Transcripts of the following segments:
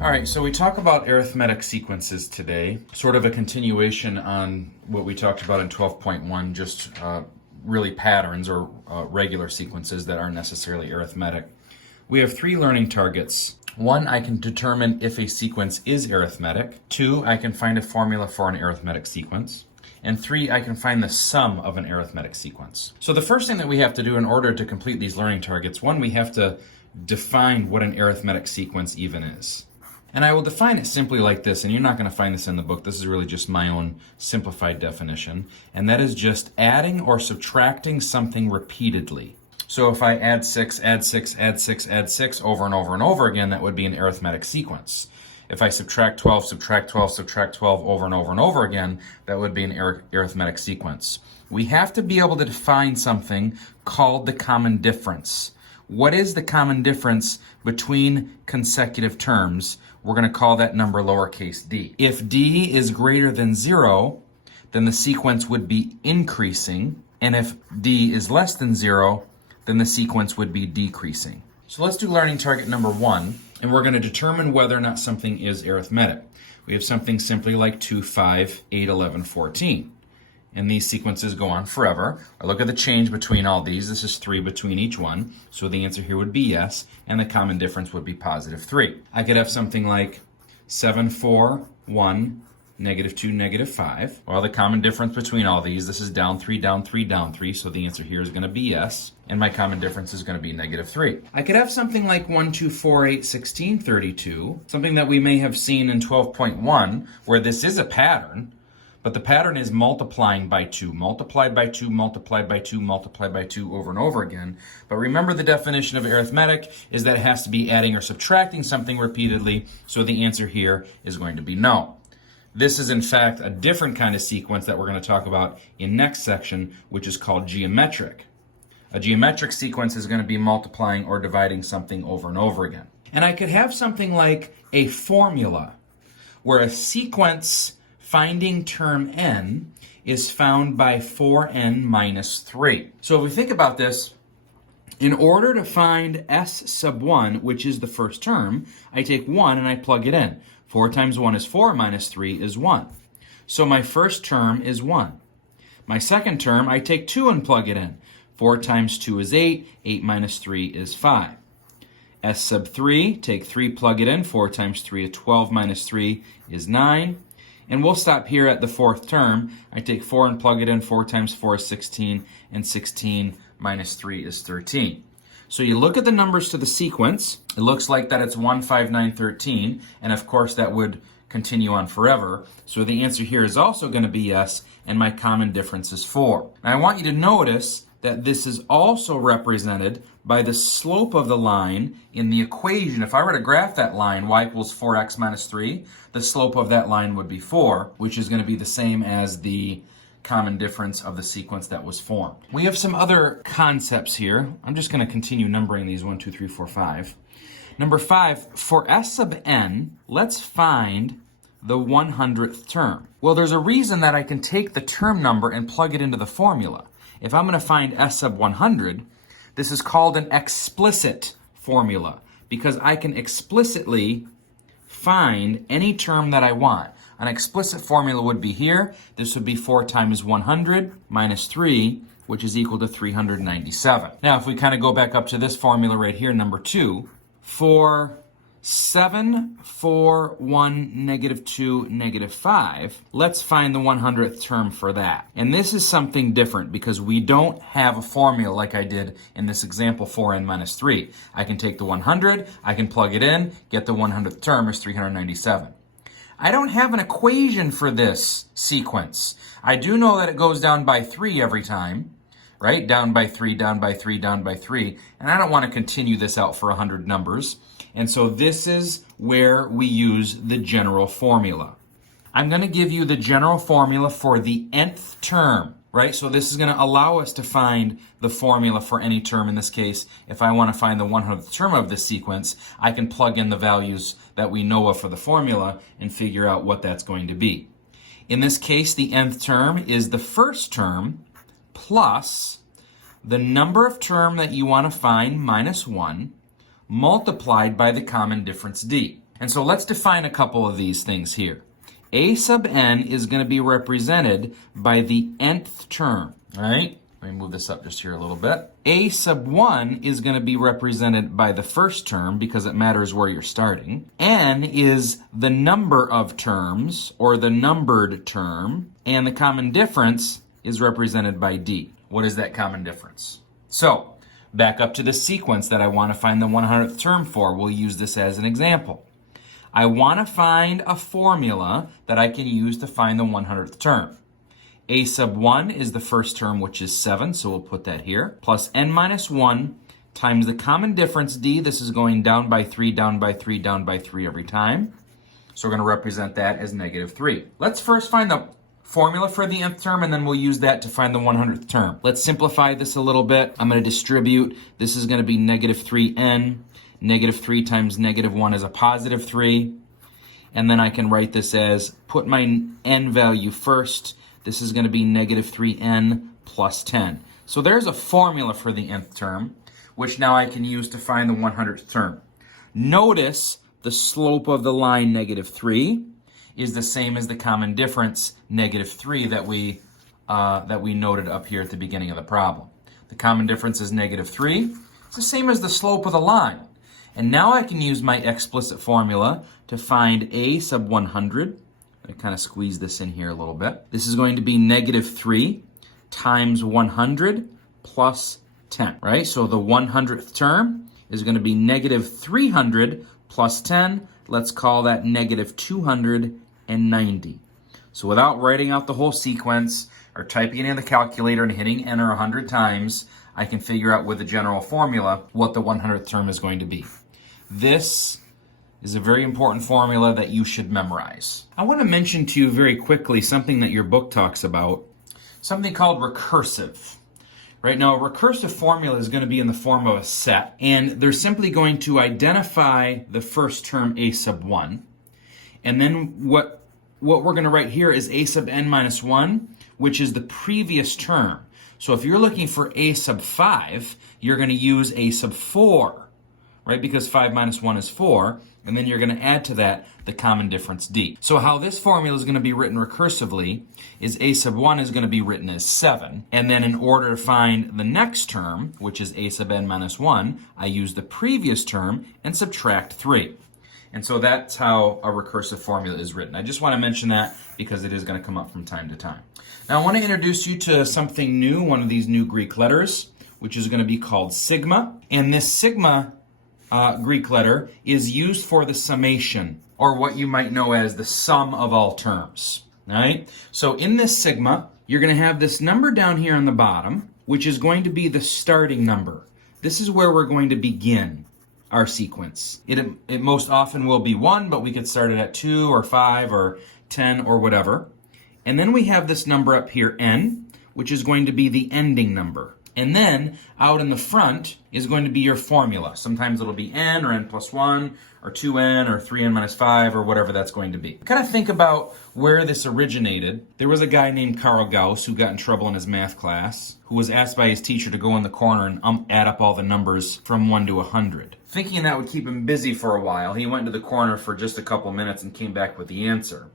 All right, so we talk about arithmetic sequences today, sort of a continuation on what we talked about in 12.1, just really patterns or regular sequences that aren't necessarily arithmetic. We have three learning targets. One, I can determine if a sequence is arithmetic. Two, I can find a formula for an arithmetic sequence. And three, I can find the sum of an arithmetic sequence. So the first thing that we have to do in order to complete these learning targets, one, we have to define what an arithmetic sequence even is. And I will define it simply like this, and you're not going to find this in the book. This is really just my own simplified definition. And that is just adding or subtracting something repeatedly. So if I add 6, add 6, add 6, add 6 over and over and over again, that would be an arithmetic sequence. If I subtract 12, subtract 12, subtract 12 over and over and over again, that would be an arithmetic sequence. We have to be able to define something called the common difference. What is the common difference between consecutive terms? We're going to call that number lowercase d. If d is greater than 0, then the sequence would be increasing. And if d is less than 0, then the sequence would be decreasing. So let's do learning target number 1, and we're going to determine whether or not something is arithmetic. We have something simply like 2, 5, 8, 11, 14. And these sequences go on forever. I look at the change between all these. This is 3 between each one. So the answer here would be yes, and the common difference would be positive 3. I could have something like 7, 4, 1, negative 2, negative 5. Well, the common difference between all these, this is down 3, down 3, down 3. So the answer here is going to be yes, and my common difference is going to be negative 3. I could have something like 1, 2, 4, 8, 16, 32, something that we may have seen in 12.1, where this is a pattern. But the pattern is multiplying by 2, multiplied by 2, multiplied by 2, multiplied by 2 over and over again. But remember, the definition of arithmetic is that it has to be adding or subtracting something repeatedly, so the answer here is going to be no. This is in fact a different kind of sequence that we're going to talk about in next section, which is called geometric. A geometric sequence is going to be multiplying or dividing something over and over again. And I could have something like a formula, where a sequence finding term n is found by 4n minus 3. So if we think about this, in order to find s sub 1, which is the first term, I take 1 and I plug it in. 4 times 1 is 4, minus 3 is 1. So my first term is 1. My second term, I take 2 and plug it in. 4 times 2 is 8, 8 minus 3 is 5. S sub 3, take 3, plug it in. 4 times 3 is 12, minus 3 is 9. And we'll stop here at the fourth term. I take 4 and plug it in. 4 times 4 is 16, and 16 minus 3 is 13. So you look at the numbers to the sequence. It looks like that it's 1, 5, 9, 13. And of course, that would continue on forever. So the answer here is also going to be yes, and my common difference is 4. Now I want you to notice that this is also represented by the slope of the line in the equation. If I were to graph that line, y equals 4x minus 3, the slope of that line would be 4, which is going to be the same as the common difference of the sequence that was formed. We have some other concepts here. I'm just going to continue numbering these 1, 2, 3, 4, 5. Number 5, for s sub n, let's find the 100th term. Well, there's a reason that I can take the term number and plug it into the formula. If I'm going to find s sub 100, this is called an explicit formula, because I can explicitly find any term that I want. An explicit formula would be here. This would be 4 times 100 minus 3, which is equal to 397. Now, if we kind of go back up to this formula right here, number 2, for 7, 4, 1, negative 2, negative 5, let's find the 100th term for that. And this is something different because we don't have a formula like I did in this example 4n minus 3. I can take the 100, I can plug it in, get the 100th term is 397. I don't have an equation for this sequence. I do know that it goes down by 3 every time, right? Down by 3, down by 3, down by 3. And I don't want to continue this out for 100 numbers. And so this is where we use the general formula. I'm going to give you the general formula for the nth term, right? So this is going to allow us to find the formula for any term. In this case, if I want to find the 100th term of this sequence, I can plug in the values that we know of for the formula and figure out what that's going to be. In this case, the nth term is the first term plus the number of term that you want to find minus 1 multiplied by the common difference d. And so let's define a couple of these things here. A sub n is going to be represented by the nth term, right? Let me move this up just here a little bit. A sub 1 is going to be represented by the first term because it matters where you're starting. N is the number of terms, or the numbered term, and the common difference is represented by D. What is that common difference? So, back up to the sequence that I want to find the 100th term for. We'll use this as an example. I want to find a formula that I can use to find the 100th term. A sub 1 is the first term, which is 7, so we'll put that here, plus n minus 1 times the common difference, D. This is going down by 3, down by 3, down by 3 every time. So we're going to represent that as negative 3. Let's first find the formula for the nth term, and then we'll use that to find the 100th term. Let's simplify this a little bit. I'm going to distribute. This is going to be negative 3n. Negative 3 times negative 1 is a positive 3. And then I can write this as, put my n value first. This is going to be negative 3n plus 10. So there's a formula for the nth term, which now I can use to find the 100th term. Notice the slope of the line, negative 3, is the same as the common difference, negative 3, that we noted up here at the beginning of the problem. The common difference is negative 3. It's the same as the slope of the line. And now I can use my explicit formula to find a sub 100. I kind of squeeze this in here a little bit. This is going to be negative 3 times 100 plus 10, right? So the 100th term is going to be negative 300 plus 10. Let's call that negative 290. So without writing out the whole sequence or typing it in the calculator and hitting enter 100 times, I can figure out with the general formula what the 100th term is going to be. This is a very important formula that you should memorize. I want to mention to you very quickly something that your book talks about, something called recursive. Right now, a recursive formula is going to be in the form of a set, and they're simply going to identify the first term a sub 1, and then what we're going to write here is a sub n minus 1, which is the previous term. So if you're looking for a sub 5, you're going to use a sub 4, right? Because 5 minus 1 is 4, and then you're going to add to that the common difference D. So how this formula is going to be written recursively is a sub 1 is going to be written as 7, and then in order to find the next term, which is a sub n minus 1, I use the previous term and subtract 3. And so that's how a recursive formula is written. I just want to mention that because it is going to come up from time to time. Now I want to introduce you to something new, one of these new Greek letters, which is going to be called sigma. And this sigma Greek letter is used for the summation, or what you might know as the sum of all terms. Right? So in this sigma, you're going to have this number down here on the bottom, which is going to be the starting number. This is where we're going to begin our sequence. It most often will be 1, but we could start it at 2 or 5 or 10 or whatever. And then we have this number up here, n, which is going to be the ending number. And then out in the front is going to be your formula. Sometimes it'll be n or n plus 1 or 2n or 3n minus 5 or whatever that's going to be. Kind of think about where this originated. There was a guy named Carl Gauss who got in trouble in his math class, who was asked by his teacher to go in the corner and add up all the numbers from 1 to 100. Thinking that would keep him busy for a while, he went to the corner for just a couple minutes and came back with the answer.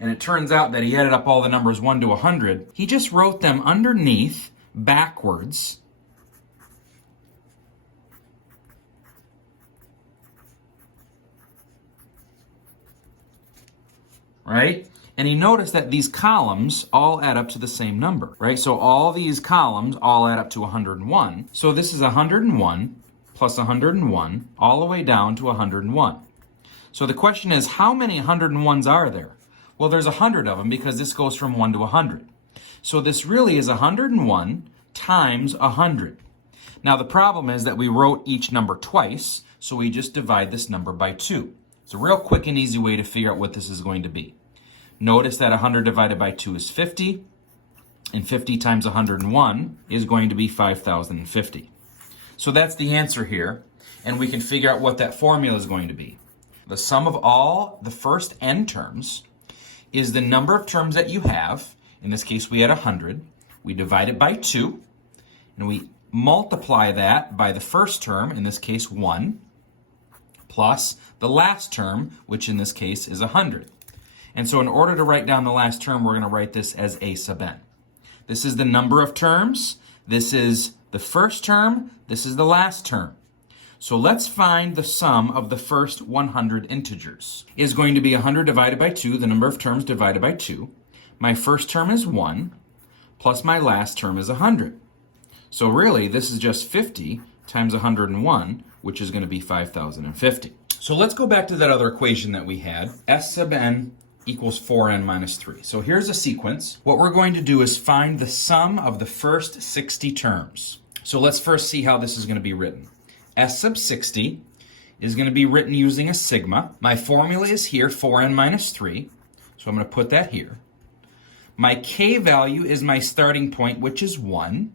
And it turns out that he added up all the numbers 1 to 100. He just wrote them underneath backwards, right? And he noticed that these columns all add up to the same number, right? So all these columns all add up to 101. So this is 101 plus 101 all the way down to 101. So the question is, how many 101s are there? Well, there's 100 of them because this goes from 1 to 100. So this really is 101 times 100. Now the problem is that we wrote each number twice, so we just divide this number by 2. It's a real quick and easy way to figure out what this is going to be. Notice that 100 divided by 2 is 50, and 50 times 101 is going to be 5,050. So that's the answer here, and we can figure out what that formula is going to be. The sum of all the first n terms is the number of terms that you have. In this case, we had 100. We divide it by 2, and we multiply that by the first term, in this case 1, plus the last term, which in this case is 100. And so in order to write down the last term, we're going to write this as a sub n. This is the number of terms. This is the first term. This is the last term. So let's find the sum of the first 100 integers. It is going to be 100 divided by 2, the number of terms divided by 2. My first term is 1, plus my last term is 100. So really, this is just 50 times 101, which is going to be 5,050. So let's go back to that other equation that we had. S sub n equals 4n minus 3. So here's a sequence. What we're going to do is find the sum of the first 60 terms. So let's first see how this is going to be written. S sub 60 is going to be written using a sigma. My formula is here, 4n minus 3. So I'm going to put that here. My k value is my starting point, which is 1.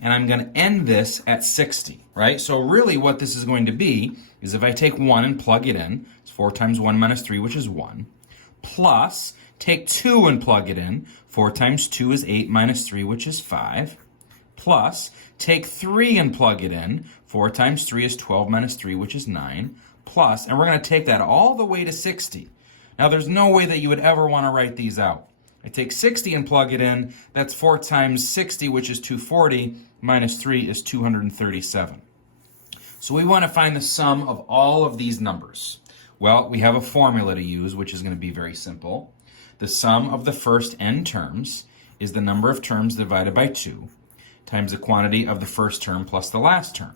And I'm going to end this at 60, right? So really what this is going to be is if I take 1 and plug it in, it's 4 times 1 minus 3, which is 1. Plus, take 2 and plug it in. 4 times 2 is 8 minus 3, which is 5. Plus, take 3 and plug it in. 4 times 3 is 12 minus 3, which is 9. Plus, and we're going to take that all the way to 60. Now, there's no way that you would ever want to write these out. I take 60 and plug it in. That's 4 times 60, which is 240, minus 3 is 237. So we want to find the sum of all of these numbers. Well, we have a formula to use, which is going to be very simple. The sum of the first n terms is the number of terms divided by 2 times the quantity of the first term plus the last term.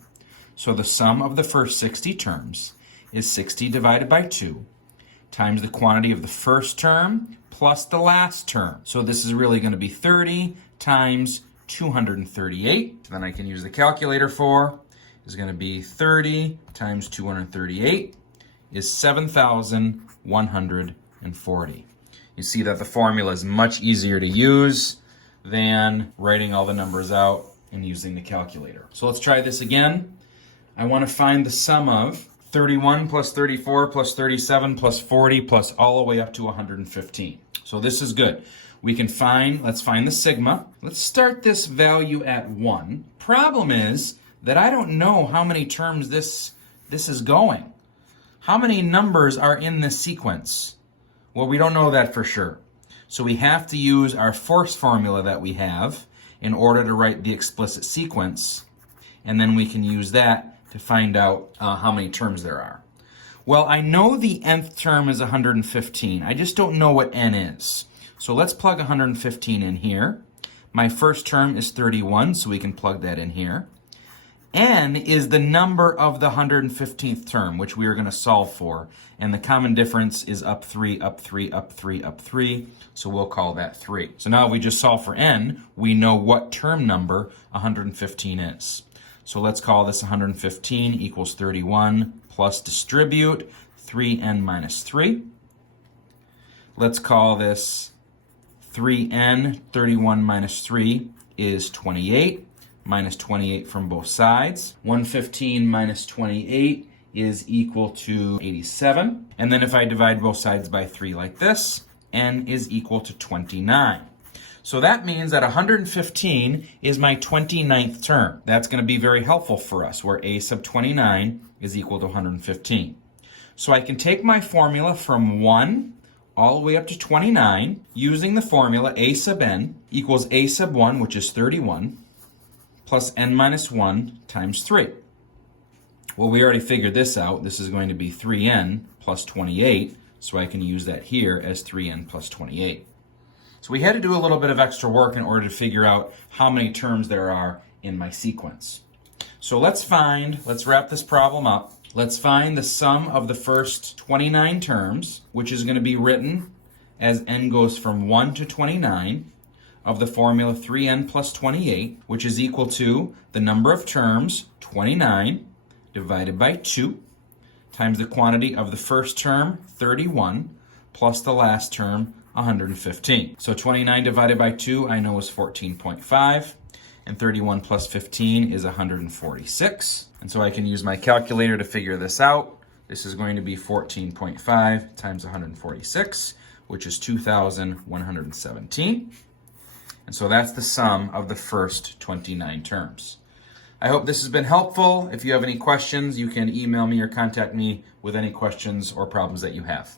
So the sum of the first 60 terms is 60 divided by 2 times the quantity of the first term plus the last term. So this is really going to be 30 times 238. Then I can use the calculator for is going to be 30 times 238 is 7,140. You see that the formula is much easier to use than writing all the numbers out and using the calculator. So let's try this again. I want to find the sum of 31 plus 34 plus 37 plus 40 plus all the way up to 115. So this is good. Let's find the sigma. Let's start this value at 1. Problem is that I don't know how many terms this is going. How many numbers are in this sequence? Well, we don't know that for sure. So we have to use our force formula that we have in order to write the explicit sequence, and then we can use that to find out how many terms there are. Well, I know the nth term is 115. I just don't know what n is. So let's plug 115 in here. My first term is 31, so we can plug that in here. N is the number of the 115th term, which we are going to solve for. And the common difference is up 3, up 3, up 3, up 3. So we'll call that 3. So now if we just solve for n, we know what term number 115 is. So let's call this 115 equals 31 plus distribute 3n minus 3. Let's call this 3n, 31 minus 3 is 28. Minus 28 from both sides. 115 minus 28 is equal to 87. And then if I divide both sides by 3 like this, n is equal to 29. So that means that 115 is my 29th term. That's going to be very helpful for us, where a sub 29 is equal to 115. So I can take my formula from 1 all the way up to 29 using the formula a sub n equals a sub 1, which is 31, plus n minus 1 times 3. Well, we already figured this out. This is going to be 3n plus 28, so I can use that here as 3n plus 28. So we had to do a little bit of extra work in order to figure out how many terms there are in my sequence. So let's wrap this problem up. Let's find the sum of the first 29 terms, which is going to be written as n goes from 1 to 29, of the formula 3n plus 28, which is equal to the number of terms, 29, divided by 2, times the quantity of the first term, 31, plus the last term, 115. So 29 divided by 2, I know is 14.5, and 31 plus 15 is 146. And so I can use my calculator to figure this out. This is going to be 14.5 times 146, which is 2,117. And so that's the sum of the first 29 terms. I hope this has been helpful. If you have any questions, you can email me or contact me with any questions or problems that you have.